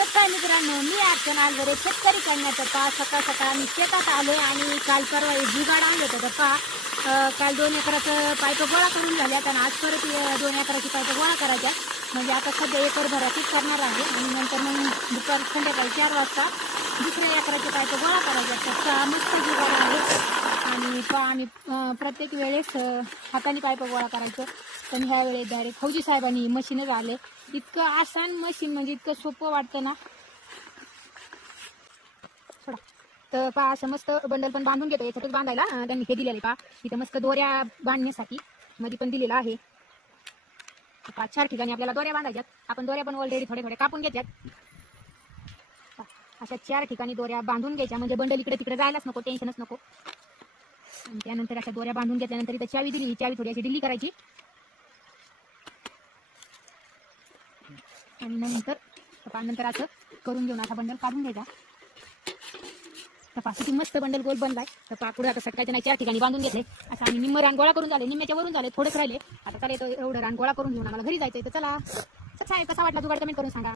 तर काय मित्रांनो, मी अर्चना आलवरे शेतकरी कन्याचं पा सकाळ सकाळ मी शेतात आले आणि काल परवा एक जुगाड आणलं होतं. तर पा काल 2 एकराचं पाईप गोळा करून झाल्यात आणि आज परत 2 एकराची पाईप गोळा करायच्या. म्हणजे आता सध्या एकर भराचीच करणार आहे आणि नंतर मग दुपार संध्याकाळी 4 वाजता दुसऱ्या एकराचे पाईप गोळा करायच्या. तर पहा मस्त जुगाड आहे आणि पहा आम्ही प्रत्येक वेळेस हाताने पाईप गोळा करायचं, पण ह्या वेळेस डायरेक्ट फौजी साहेबांनी मशीनच आले. इतकं आसान मशीन, म्हणजे इतकं सोपं वाटतं ना. सोडा. तर पहा असं मस्त बंडल पण बांधून घेतो. याच्यातच बांधायला त्यांनी हे दिलेलं आहे. पहा इथं मस्त दोऱ्या बांधण्यासाठी मध्ये पण दिलेलं आहे. पहा 4 ठिकाणी आपल्याला दोऱ्या बांधायच्यात. आपण दोऱ्या पण ऑलरेडी थोडे थोडे कापून घेतल्यात. अशा 4 ठिकाणी दोऱ्या बांधून घ्यायच्या, म्हणजे बंडल इकडे तिकडे जायलाच नको, टेन्शनच नको. आणि त्यानंतर अशा दोऱ्या बांधून घेतल्यानंतर इथं चावी दिली, चावी थोडी अशी ढिल्ली करायची आणि नंतर असं करून घेऊन असा बंडल काढून घ्यायचा. तर पहा किती मस्त बंडल गोल बनलाय. तर पहा पुढे आता सटकायचं नाही, 4 ठिकाणी बांधून घेतले. असं आम्ही निम्म रान गोळा करून झाले, निम्म्याच्या वरून झाले, थोडेच राहिले. आता चालेल एवढं रान गोळा करून घेऊन आम्हाला घरी जायचंय. तर चला, कसा वाटला जुगाड कमेंट करून सांगा.